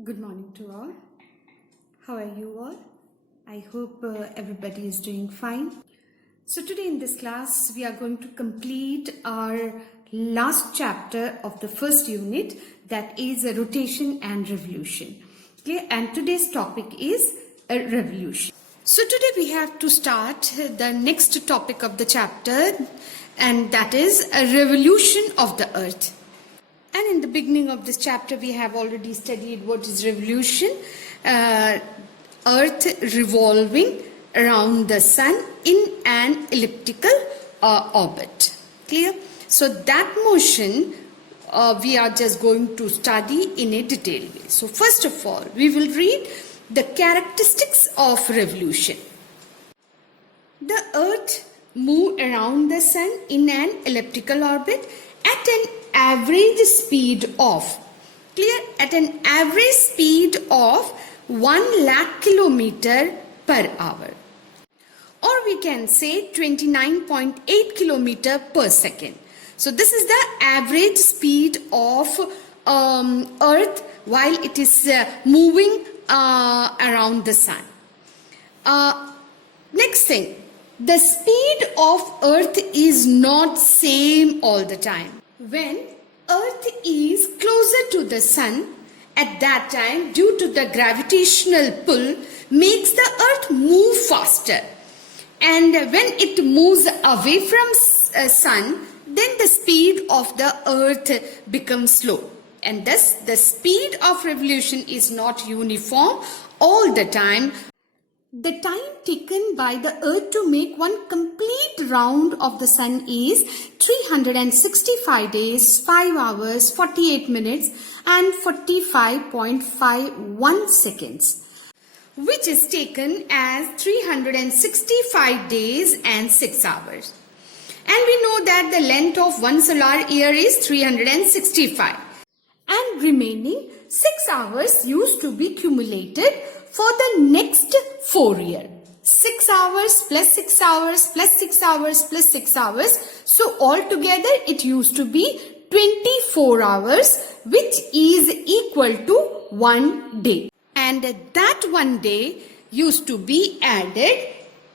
Good morning to all. How are you all? I hope everybody is doing fine. So today in this class we are going to complete our last chapter of the first unit, that is a rotation and revolution. Okay, and today's topic is a revolution. So today we have to start the next topic of the chapter, and that is a revolution of the earth. And in the beginning of this chapter, we have already studied what is revolution. Earth revolving around the sun in an elliptical orbit. Clear? So that motion we are just going to study in a detailed way. So first of all, we will read the characteristics of revolution. The earth moves around the sun in an elliptical orbit at an average speed of, clear, at an average speed of 1 lakh kilometer per hour, or we can say 29.8 kilometer per second. So this is the average speed of earth while it is moving around the sun. Next thing, the speed of earth is not same all the time. When earth is closer to the sun, at that time, due to the gravitational pull, makes the earth move faster. And when it moves away from sun, then the speed of the earth becomes slow. And thus the speed of revolution is not uniform all the time. The time taken by the earth to make one complete round of the sun is 365 days, 5 hours, 48 minutes and 45.51 seconds, which is taken as 365 days and 6 hours. And we know that the length of one solar year is 365. And remaining 6 hours used to be accumulated for the next 4 years. 6 hours plus 6 hours plus 6 hours plus 6 hours. So altogether it used to be 24 hours, which is equal to 1 day. And that 1 day used to be added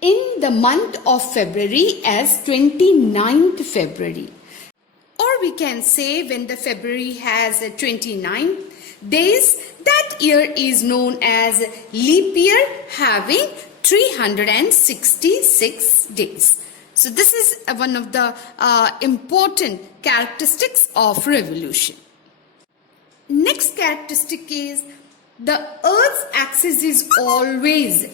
in the month of February as 29th February. Or we can say when the February has 29 days, that year is known as leap year, having 366 days. So this is one of the important characteristics of revolution. Next characteristic is the Earth's axis is always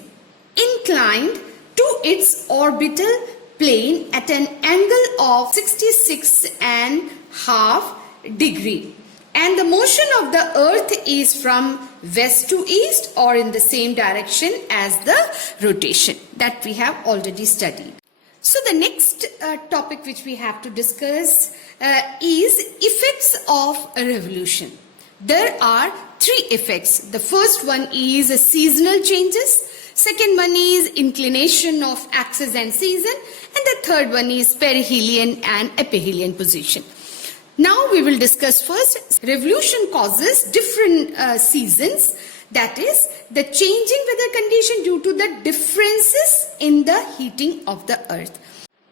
inclined to its orbital plane at an angle of 66.5 degrees. And the motion of the earth is from west to east or in the same direction as the rotation that we have already studied. So the next topic which we have to discuss is effects of a revolution. There are 3 effects. The first one is seasonal changes. Second one is inclination of axis and season. And the third one is perihelion and aphelion position. Now we will discuss first, revolution causes different seasons, that is the changing weather condition due to the differences in the heating of the earth.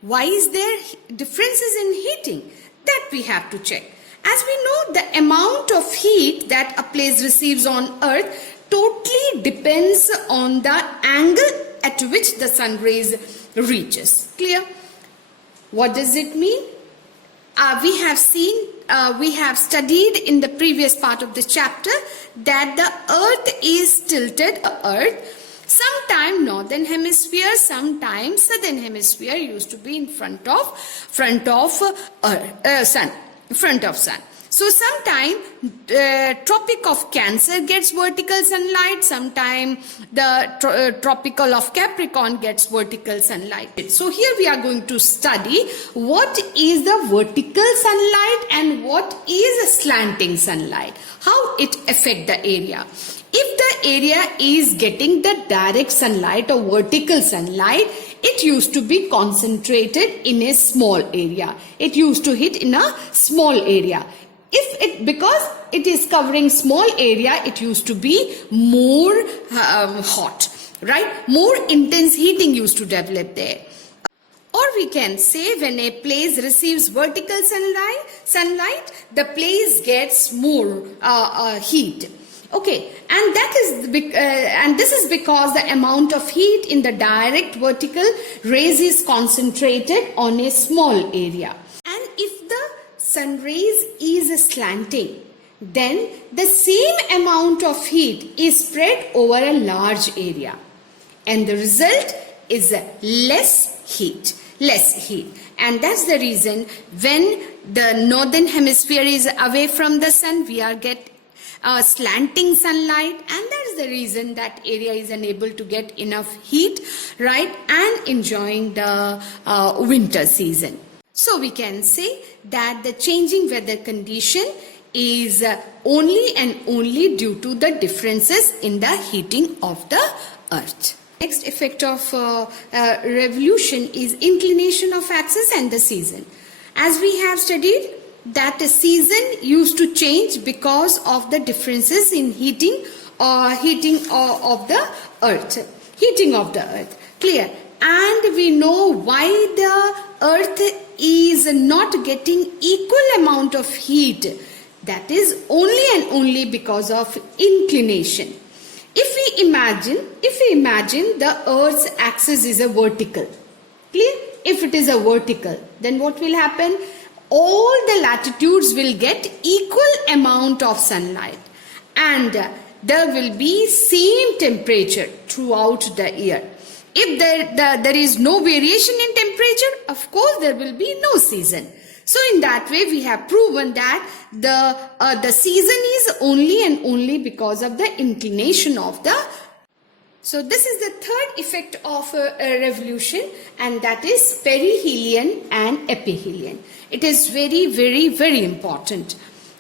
Why is there differences in heating? That we have to check. As we know, the amount of heat that a place receives on earth totally depends on the angle at which the sun rays reaches. Clear? What does it mean? We have studied in the previous part of this chapter that the earth is tilted. Sometime northern hemisphere, sometimes southern hemisphere used to be in front of sun. So sometime Tropic of Cancer gets vertical sunlight, sometime the Tropical of Capricorn gets vertical sunlight. So here we are going to study what is the vertical sunlight and what is a slanting sunlight, how it affects the area. If the area is getting the direct sunlight or vertical sunlight, it used to be concentrated in a small area. It used to hit in a small area. Because it is covering small area, it used to be more hot, right? More intense heating used to develop there. Or we can say when a place receives vertical sunlight, the place gets more heat. Okay, and this is because the amount of heat in the direct vertical rays is concentrated on a small area. And if the sun rays is slanting, then the same amount of heat is spread over a large area, and the result is less heat. And that's the reason when the northern hemisphere is away from the sun, we are get slanting sunlight, and that's the reason that area is unable to get enough heat, right, and enjoying the winter season. So we can say that the changing weather condition is only and only due to the differences in the heating of the earth. Next effect of revolution is inclination of axis and the season. As we have studied that the season used to change because of the differences in heating of the earth. Clear? And we know why the earth is not getting equal amount of heat. That is only and only because of inclination. If we imagine the earth's axis is a vertical, clear? If it is a vertical, then what will happen? All the latitudes will get equal amount of sunlight, and there will be same temperature throughout the year. If there is no variation in temperature, of course there will be no season. So in that way we have proven that the season is only and only because of the inclination of the. So this is the third effect of a revolution, and that is perihelion and ephelion. It is very, very, very important.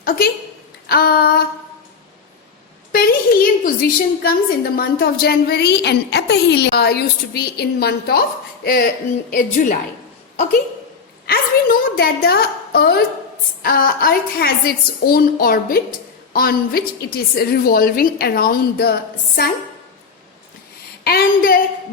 Okay. Perihelion position comes in the month of January, and ephelion used to be in month of July. Okay. As we know that the Earth has its own orbit on which it is revolving around the sun, and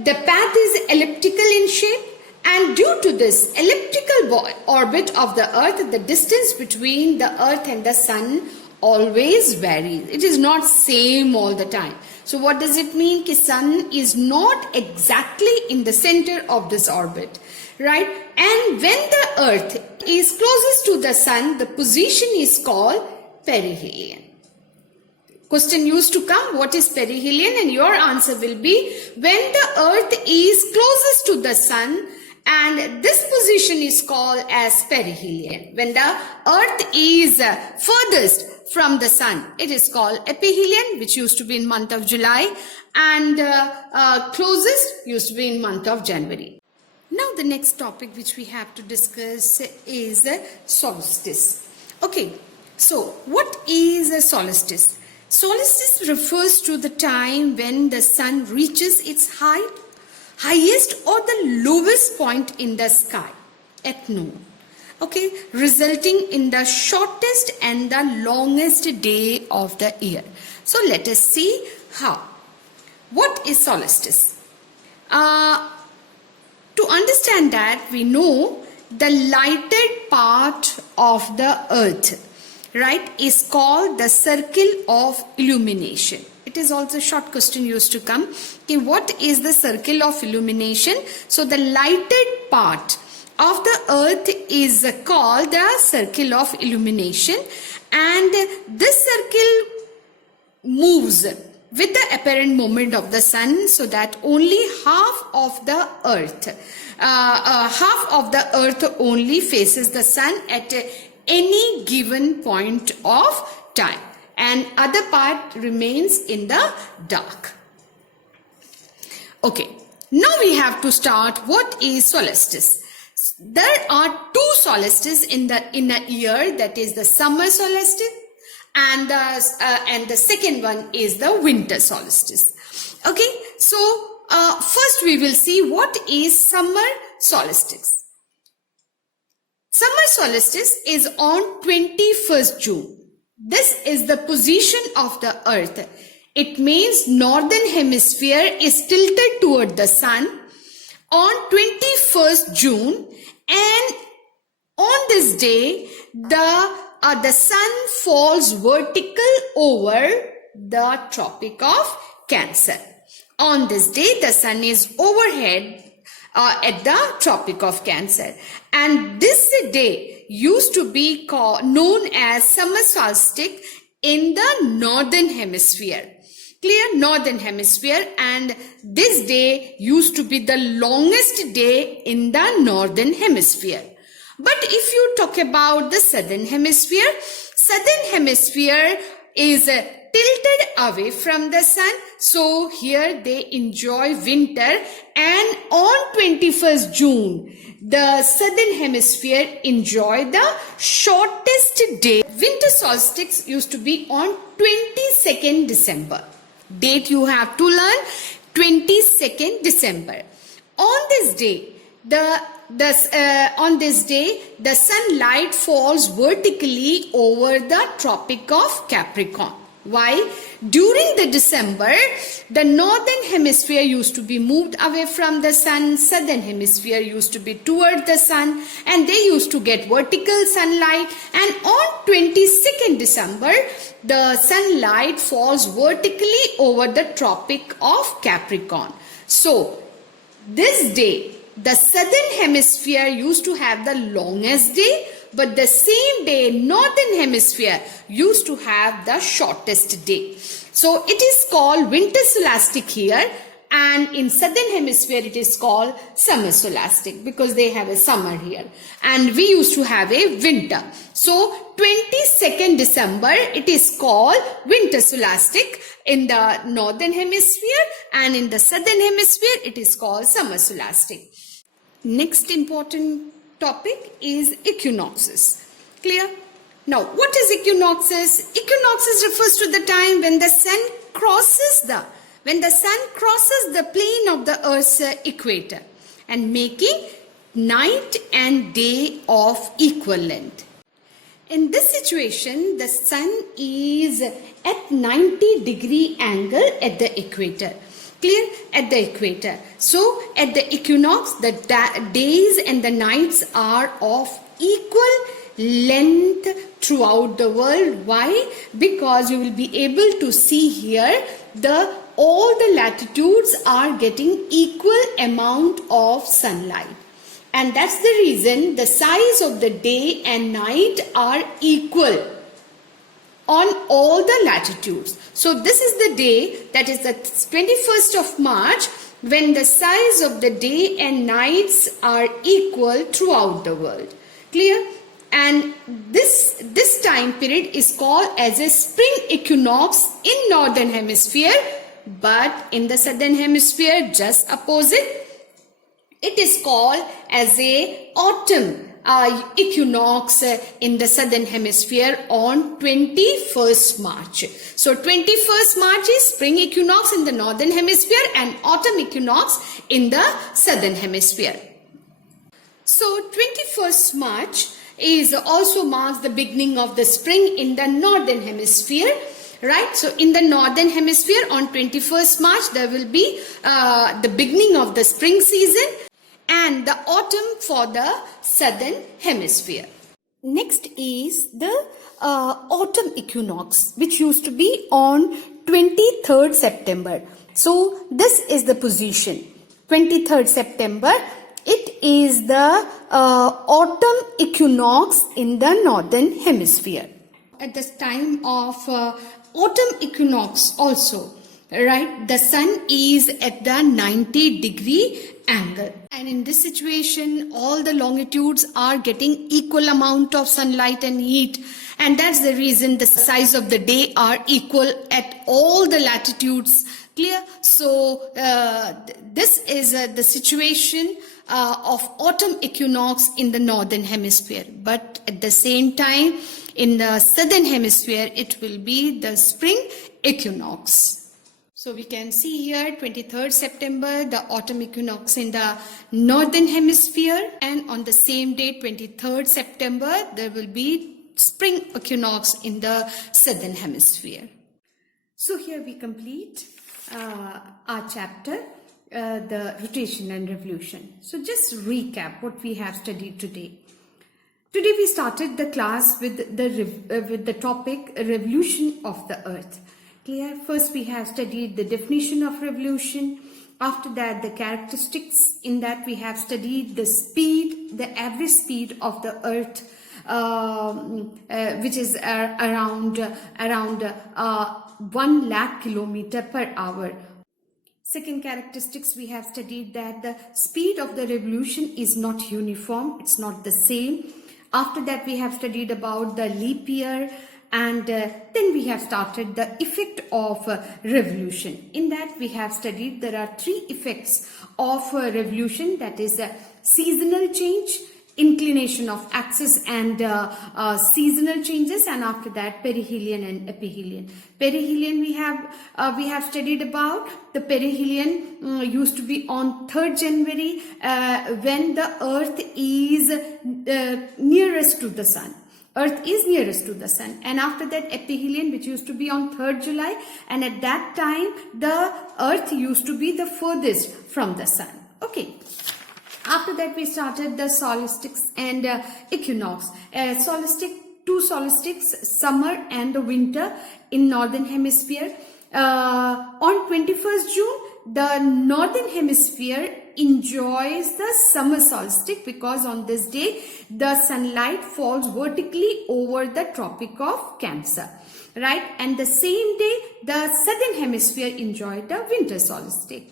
the path is elliptical in shape, and due to this elliptical orbit of the Earth, the distance between the Earth and the sun always varies. It is not same all the time. So what does it mean? The sun is not exactly in the center of this orbit, right? And when the Earth is closest to the sun, the position is called perihelion. Question used to come, what is perihelion? And your answer will be, when the Earth is closest to the sun, and this position is called as perihelion. When the Earth is furthest from the sun, it is called ephelion, which used to be in month of July, and closest used to be in month of January. Now the next topic which we have to discuss is solstice. Okay, so what is a solstice? Solstice refers to the time when the sun reaches its highest or the lowest point in the sky at noon. Okay, resulting in the shortest and the longest day of the year. So let us see how. What is solstice? To understand that, we know the lighted part of the earth, right, is called the circle of illumination. It is also a short question used to come. Okay, what is the circle of illumination? So the lighted part of the earth is called the circle of illumination, and this circle moves with the apparent movement of the sun, so that only half of the earth only faces the sun at any given point of time, and other part remains in the dark. Okay, now we have to start. What is solstice? There are two solstices in a year, that is the summer solstice, and the second one is the winter solstice. Okay, so first we will see what is summer solstice. Summer solstice is on 21st June. This is the position of the earth. It means northern hemisphere is tilted toward the sun on 21st June, and on this day the sun falls vertical over the Tropic of Cancer. On this day the sun is overhead at the Tropic of Cancer, and this day used to be known as summer solstice in the northern hemisphere. Clear? Northern hemisphere, and this day used to be the longest day in the northern hemisphere. But if you talk about the southern hemisphere is tilted away from the sun, so here they enjoy winter, and on 21st June the southern hemisphere enjoy the shortest day. Winter solstice used to be on 22nd December. Date you have to learn, 22nd December. On this day the sunlight falls vertically over the Tropic of Capricorn. Why? During the December, the northern hemisphere used to be moved away from the sun, southern hemisphere used to be toward the sun, and they used to get vertical sunlight, and on 22nd December, the sunlight falls vertically over the Tropic of Capricorn. So, this day, the southern hemisphere used to have the longest day, but the same day northern hemisphere used to have the shortest day. So it is called winter solstice here, and in southern hemisphere it is called summer solstice because they have a summer here, and we used to have a winter. So 22nd December it is called winter solstice in the northern hemisphere, and in the southern hemisphere it is called summer solstice. Next important topic is equinoxes. Clear? Now, what is equinoxes? Equinoxes refers to the time when the sun crosses the plane of the Earth's equator and making night and day of equal length. In this situation, the sun is at 90-degree angle at the equator. Clear? At the equator. So, at the equinox, the days and the nights are of equal length throughout the world. Why? Because you will be able to see here all the latitudes are getting equal amount of sunlight. And that's the reason the size of the day and night are equal on all the latitudes. So this is the day, that is the 21st of March, when the size of the day and nights are equal throughout the world. Clear? And this time period is called as a spring equinox in northern hemisphere, but in the southern hemisphere just opposite, it is called as a autumn equinox in the southern hemisphere on 21st March. So 21st March is spring equinox in the northern hemisphere and autumn equinox in the southern hemisphere. So 21st March is also marks the beginning of the spring in the northern hemisphere. Right, so in the northern hemisphere on 21st March there will be the beginning of the spring season and the autumn for the southern hemisphere. Next is the autumn equinox, which used to be on 23rd September. So this is the position, 23rd September. It is the autumn equinox in the northern hemisphere. At this time of autumn equinox also, right, the sun is at the 90-degree angle, and in this situation all the longitudes are getting equal amount of sunlight and heat, and that's the reason the size of the day are equal at all the latitudes. Clear? So this is the situation of autumn equinox in the northern hemisphere, but at the same time in the southern hemisphere it will be the spring equinox. So we can see here 23rd September, the autumn equinox in the northern hemisphere, and on the same day 23rd September there will be spring equinox in the southern hemisphere. So here we complete our chapter, the rotation and revolution. So just recap what we have studied today. Today we started the class with the topic revolution of the earth. Clear? First we have studied the definition of revolution. After that, the characteristics. In that we have studied the speed, the average speed of the earth, which is around 1 lakh kilometer per hour. Second characteristics, we have studied that the speed of the revolution is not uniform, it's not the same. After that, we have studied about the leap year, and then we have started the effect of revolution. In that we have studied there are 3 effects of revolution, that is seasonal change, inclination of axis and seasonal changes, and after that perihelion and aphelion. Perihelion we have studied about. The perihelion used to be on 3rd January when the earth is nearest to the sun. Earth is nearest to the sun, and after that aphelion, which used to be on 3rd July, and at that time the earth used to be the furthest from the sun. Okay. After that we started the solstices and equinox. Two solstices, summer and the winter in northern hemisphere. On 21st June, the northern hemisphere enjoys the summer solstice because on this day the sunlight falls vertically over the Tropic of Cancer, right? And the same day the southern hemisphere enjoyed the winter solstice.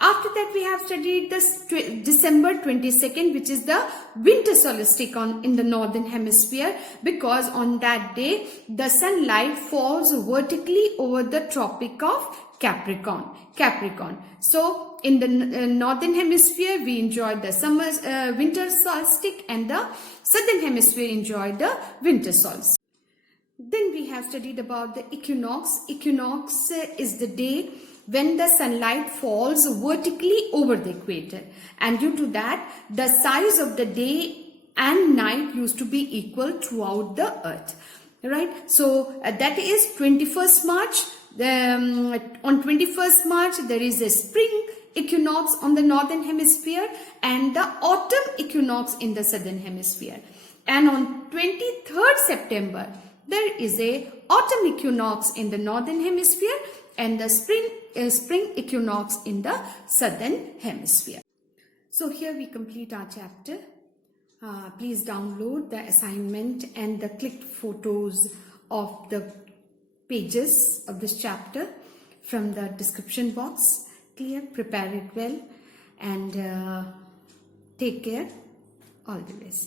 After that we have studied this December 22nd, which is the winter solstice in the northern hemisphere, because on that day the sunlight falls vertically over the Tropic of Capricorn. So in the northern hemisphere we enjoyed the winter solstice, and the southern hemisphere enjoyed the winter solstice. Then we have studied about the equinox. Equinox is the day when the sunlight falls vertically over the equator, and due to that the size of the day and night used to be equal throughout the earth, right? So that is 21st March. On 21st March there is a spring equinox on the northern hemisphere and the autumn equinox in the southern hemisphere, and on 23rd September there is a autumn equinox in the northern hemisphere and the spring equinox in the southern hemisphere. So here we complete our chapter. Please download the assignment and the clicked photos of the pages of this chapter from the description box. Clear? Prepare it well and take care. All the best.